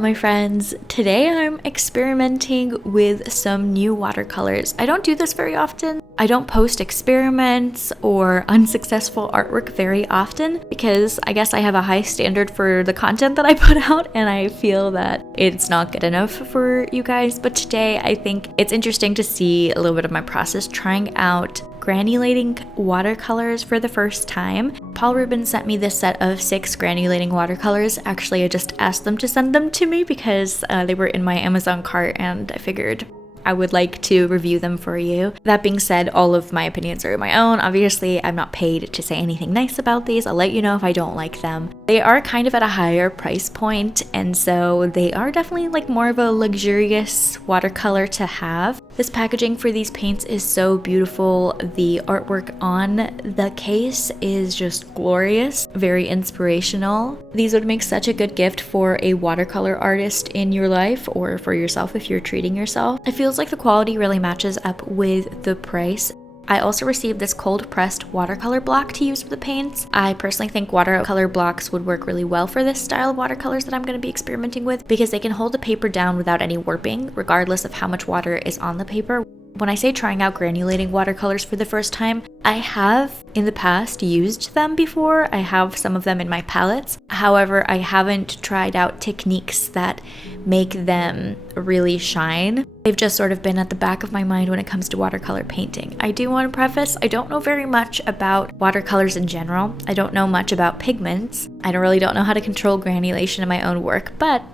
Hello my friends, today I'm experimenting with some new watercolors. I don't do this very often. I don't post experiments or unsuccessful artwork very often because I guess I have a high standard for the content that I put out and I feel that it's not good enough for you guys. But today I think it's interesting to see a little bit of my process trying out granulating watercolors for the first time. Paul Rubens sent me this set of 6 granulating watercolors. Actually, I just asked them to send them to me because they were in my Amazon cart and I figured I would like to review them for you. That being said, all of my opinions are my own. Obviously, I'm not paid to say anything nice about these. I'll let you know if I don't like them. They are kind of at a higher price point, and so they are definitely like more of a luxurious watercolor to have. This packaging for these paints is so beautiful. The artwork on the case is just glorious, very inspirational. These would make such a good gift for a watercolor artist in your life or for yourself if you're treating yourself. It feels like the quality really matches up with the price. I also received this cold pressed watercolor block to use for the paints. I personally think watercolor blocks would work really well for this style of watercolors that I'm going to be experimenting with because they can hold the paper down without any warping, regardless of how much water is on the paper. When I say trying out granulating watercolors for the first time, I have in the past used them before. I have some of them in my palettes. However, I haven't tried out techniques that make them really shine. They've just sort of been at the back of my mind when it comes to watercolor painting. I do want to preface, I don't know very much about watercolors in general. I don't know much about pigments. I don't know how to control granulation in my own work, but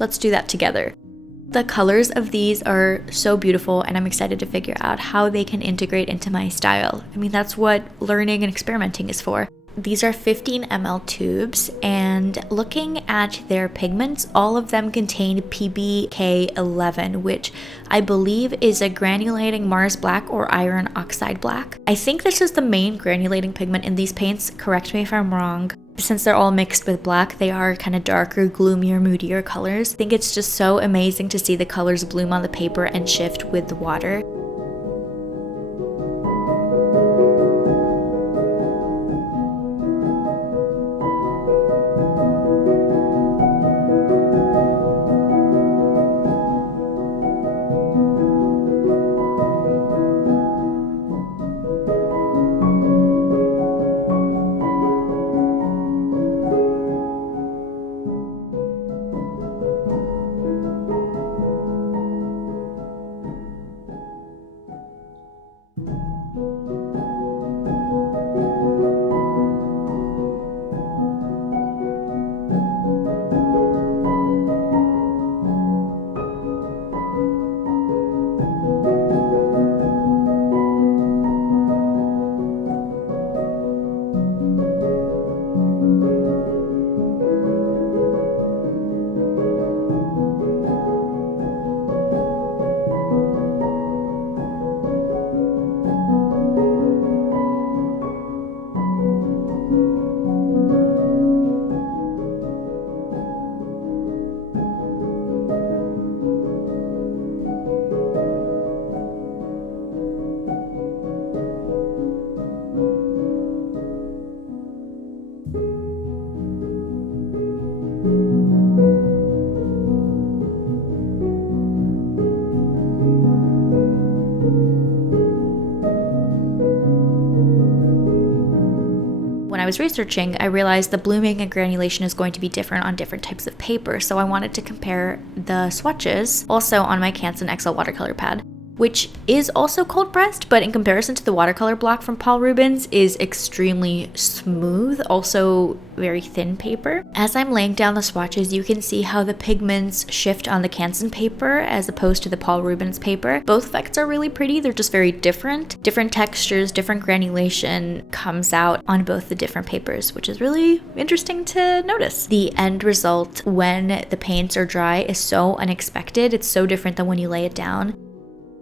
let's do that together. The colors of these are so beautiful and I'm excited to figure out how they can integrate into my style. I mean, that's what learning and experimenting is for. These are 15 ml tubes, and looking at their pigments, all of them contain PBK11, which I believe is a granulating Mars black or iron oxide black. I think this is the main granulating pigment in these paints, correct me if I'm wrong. Since they're all mixed with black, they are kind of darker, gloomier, moodier colors. I think it's just so amazing to see the colors bloom on the paper and shift with the water. When I was researching, I realized the blooming and granulation is going to be different on different types of paper, so I wanted to compare the swatches also on my Canson XL watercolor pad, which is also cold pressed, but in comparison to the watercolor block from Paul Rubens is extremely smooth, also very thin paper. As I'm laying down the swatches, you can see how the pigments shift on the Canson paper as opposed to the Paul Rubens paper. Both effects are really pretty, they're just very different. Different textures, different granulation comes out on both the different papers, which is really interesting to notice. The end result when the paints are dry is so unexpected, it's so different than when you lay it down.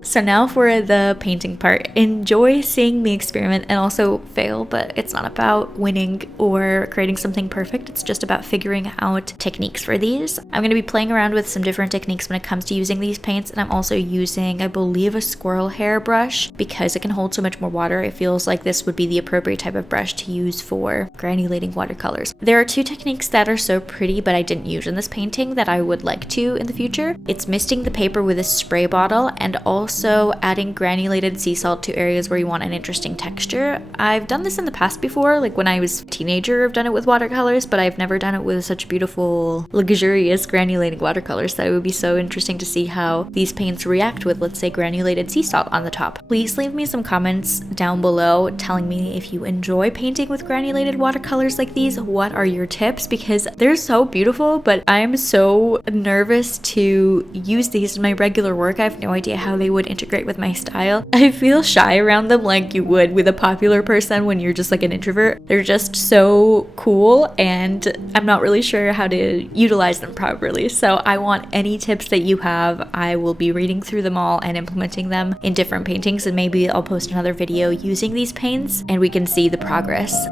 So now for the painting part. Enjoy seeing me experiment and also fail, but it's not about winning or creating something perfect. It's just about figuring out techniques for these. I'm going to be playing around with some different techniques when it comes to using these paints, and I'm also using, I believe, a squirrel hair brush because it can hold so much more water. It feels like this would be the appropriate type of brush to use for granulating watercolors. There are two techniques that are so pretty but I didn't use in this painting that I would like to in the future. It's misting the paper with a spray bottle and also adding granulated sea salt to areas where you want an interesting texture. I've done this in the past before, like when I was a teenager. I've done it with watercolors, but I've never done it with such beautiful, luxurious granulating watercolors that it would be so interesting to see how these paints react with, let's say, granulated sea salt on the top. Please leave me some comments down below telling me if you enjoy painting with granulated watercolors like these. What are your tips? Because they're so beautiful, but I am so nervous to use these in my regular work. I have no idea how they would integrate with my style. I feel shy around them like you would with a popular person when you're just like an introvert. They're just so cool and I'm not really sure how to utilize them properly. So I want any tips that you have. I will be reading through them all and implementing them in different paintings, and maybe I'll post another video using these paints and we can see the progress.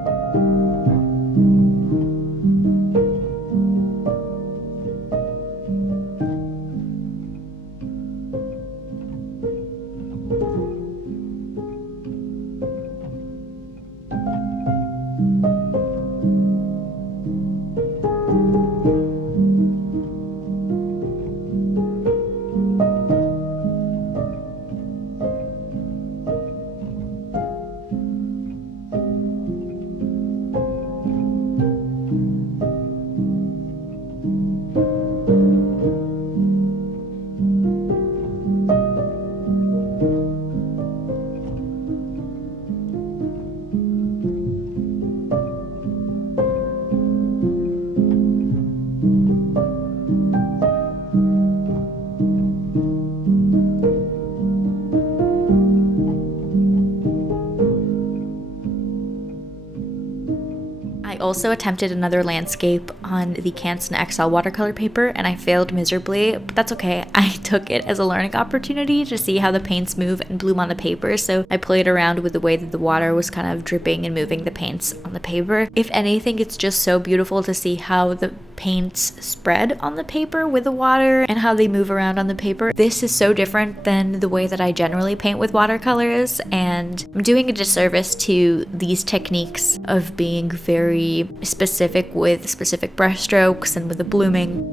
I also attempted another landscape on the Canson XL watercolor paper and I failed miserably, but that's okay. I took it as a learning opportunity to see how the paints move and bloom on the paper, so I played around with the way that the water was kind of dripping and moving the paints on the paper. If anything, it's just so beautiful to see how the paints spread on the paper with the water and how they move around on the paper. This is so different than the way that I generally paint with watercolors, and I'm doing a disservice to these techniques of being very specific with specific brush strokes and with the blooming.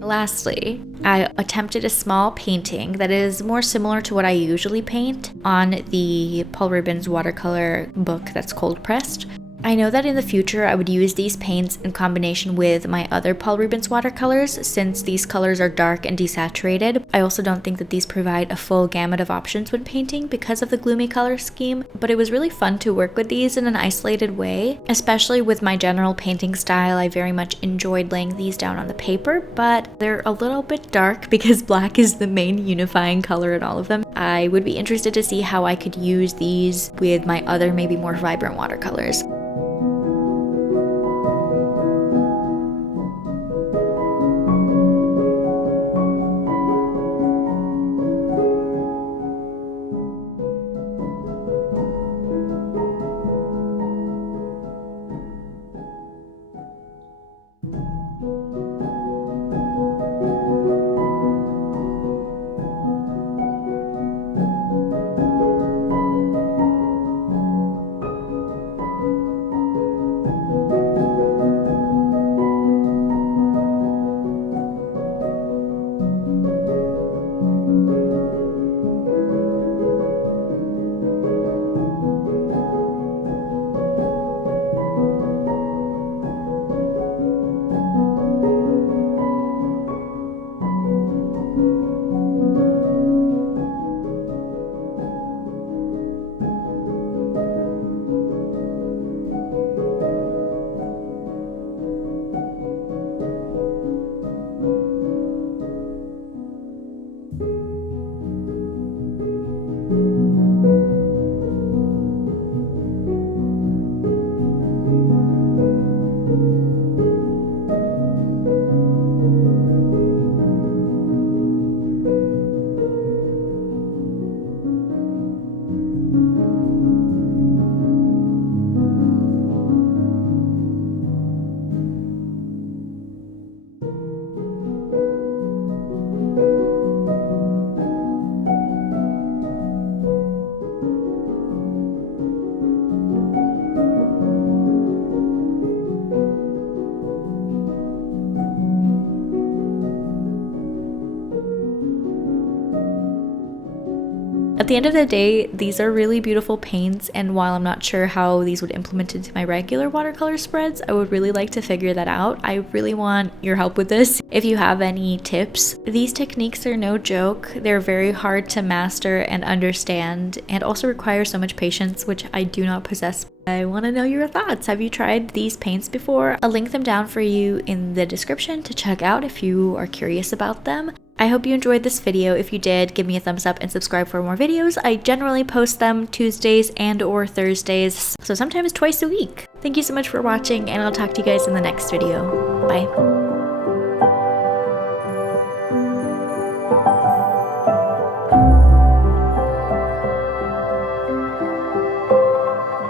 Lastly, I attempted a small painting that is more similar to what I usually paint on the Paul Rubens watercolor book that's cold pressed. I know that in the future I would use these paints in combination with my other Paul Rubens watercolors since these colors are dark and desaturated. I also don't think that these provide a full gamut of options when painting because of the gloomy color scheme, but it was really fun to work with these in an isolated way. Especially with my general painting style, I very much enjoyed laying these down on the paper, but they're a little bit dark because black is the main unifying color in all of them. I would be interested to see how I could use these with my other maybe more vibrant watercolors. At the end of the day, these are really beautiful paints, and while I'm not sure how these would implement into my regular watercolor spreads, I would really like to figure that out. I really want your help with this. If you have any tips, these techniques are no joke. They're very hard to master and understand, and also require so much patience, which I do not possess. I want to know your thoughts. Have you tried these paints before? I'll link them down for you in the description to check out if you are curious about them. I hope you enjoyed this video. If you did, give me a thumbs up and subscribe for more videos. I generally post them Tuesdays and or Thursdays, so sometimes twice a week. Thank you so much for watching, and I'll talk to you guys in the next video. Bye.